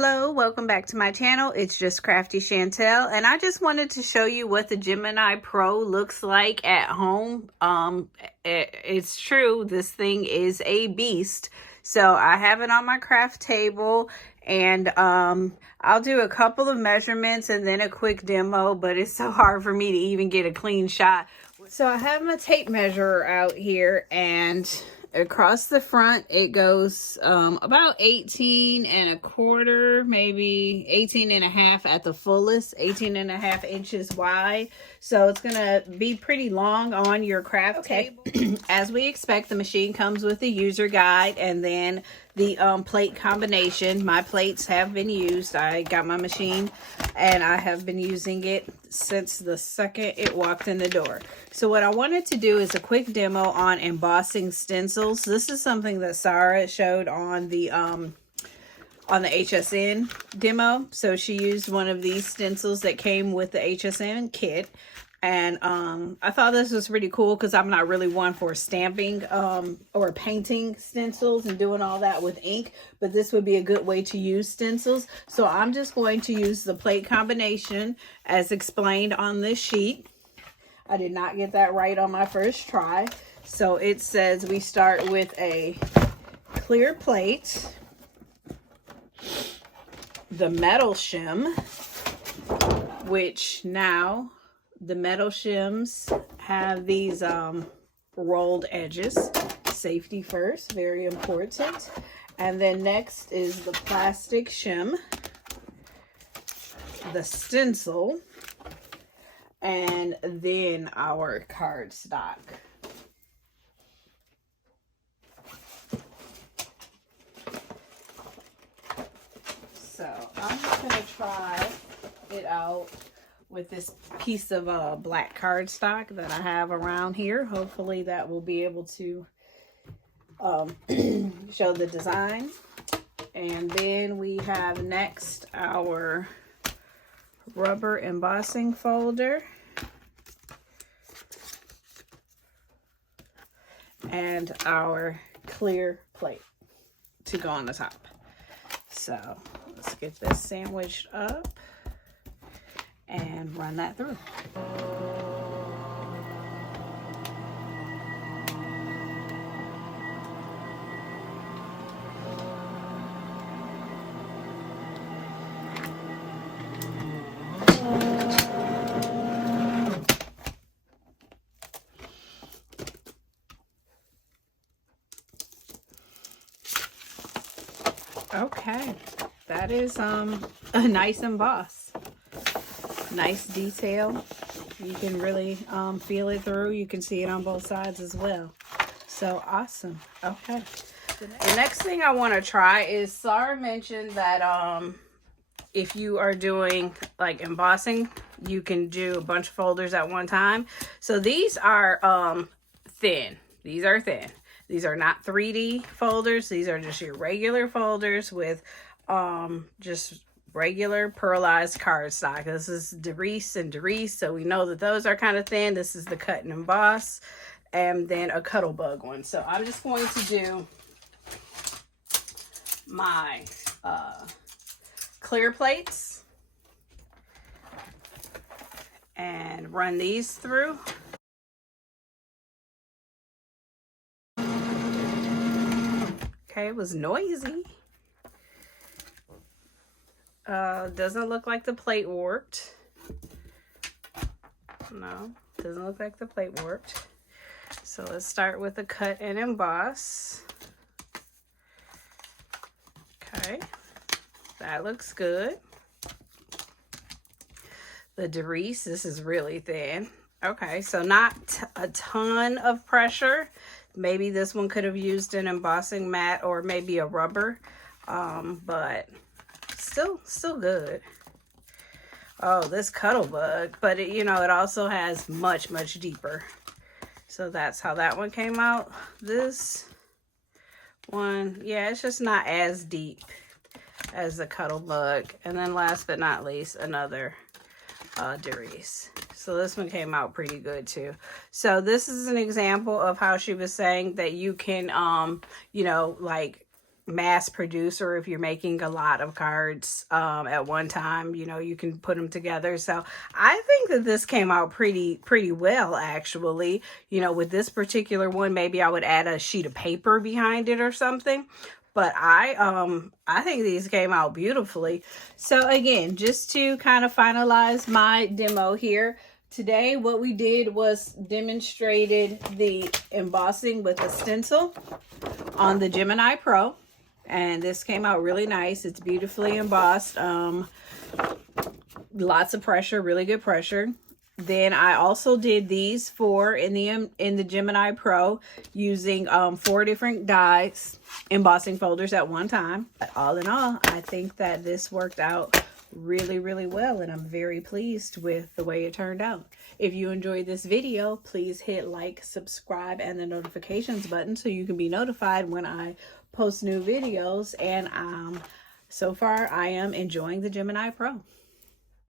Hello, welcome back to my channel. It's just Crafty Chantel, and I just wanted to show you what the Gemini Pro looks like at home. It's true, this thing is a beast. So I have it on my craft table, and I'll do a couple of measurements and then a quick demo, but it's so hard for me to even get a clean shot. So I have my tape measure out here, and across the front it goes about 18 and a quarter, maybe 18 and a half at the fullest, 18 and a half inches wide. So it's gonna be pretty long on your craft table. As we expect, the machine comes with a user guide and then the plate combination. My plates have been used. I got my machine and I have been using it since the second it walked in the door. So what I wanted to do is a quick demo on embossing stencils. This is something that Sarah showed on the HSN demo. So she used one of these stencils that came with the HSN kit. And I thought this was pretty cool because I'm not really one for stamping or painting stencils and doing all that with ink, but this would be a good way to use stencils. So I'm just going to use the plate combination as explained on this sheet. I did not get that right on my first try. So it says we start with a clear plate, the metal shim, which now the metal shims have these rolled edges. Safety first, very important. And then next is the plastic shim, the stencil, and then our cardstock. So I'm just gonna try it out with this piece of black cardstock that I have around here. Hopefully that will be able to show the design. And then we have next our rubber embossing folder and our clear plate to go on the top. So let's get this sandwiched up and run that through. Okay, that is a nice emboss. Nice detail. You can really feel it through. You can see it on both sides as well. So awesome. Okay. The next thing I want to try is, Sarah mentioned that if you are doing like embossing, you can do a bunch of folders at one time. So these are thin. These are thin. These are not 3D folders. These are just your regular folders with just regular pearlized cardstock. This is Derice and Derice, so we know that those are kind of thin. This is the cut and emboss, and then a Cuttlebug one. So I'm just going to do my clear plates and run these through. Okay, it was noisy. Doesn't look like the plate worked. No, doesn't look like the plate worked. So let's start with the cut and emboss. Okay, that looks good. The Derice, this is really thin. Okay, so not a ton of pressure. Maybe this one could have used an embossing mat or maybe a rubber, but still good. Oh, this Cuttlebug, but it, you know, it also has much deeper. So that's how that one came out. This one, yeah, it's just not as deep as the Cuttlebug. And then last but not least, another Derice. So this one came out pretty good too. So this is an example of how she was saying that you can, you know, like mass produce, or if you're making a lot of cards at one time, you know, you can put them together. So I think that this came out pretty well, actually. You know, with this particular one, maybe I would add a sheet of paper behind it or something. But I think these came out beautifully. So again, just to kind of finalize my demo here, today what we did was demonstrated the embossing with a stencil on the Gemini Pro. And this came out really nice. It's beautifully embossed. Lots of pressure, really good pressure. Then I also did these four in the Gemini Pro using 4 different dies, embossing folders at one time. But all in all, I think that this worked out really well, and I'm very pleased with the way it turned out. If you enjoyed this video, please hit like, subscribe, and the notifications button so you can be notified when I post new videos. And so far I am enjoying the Gemini Pro.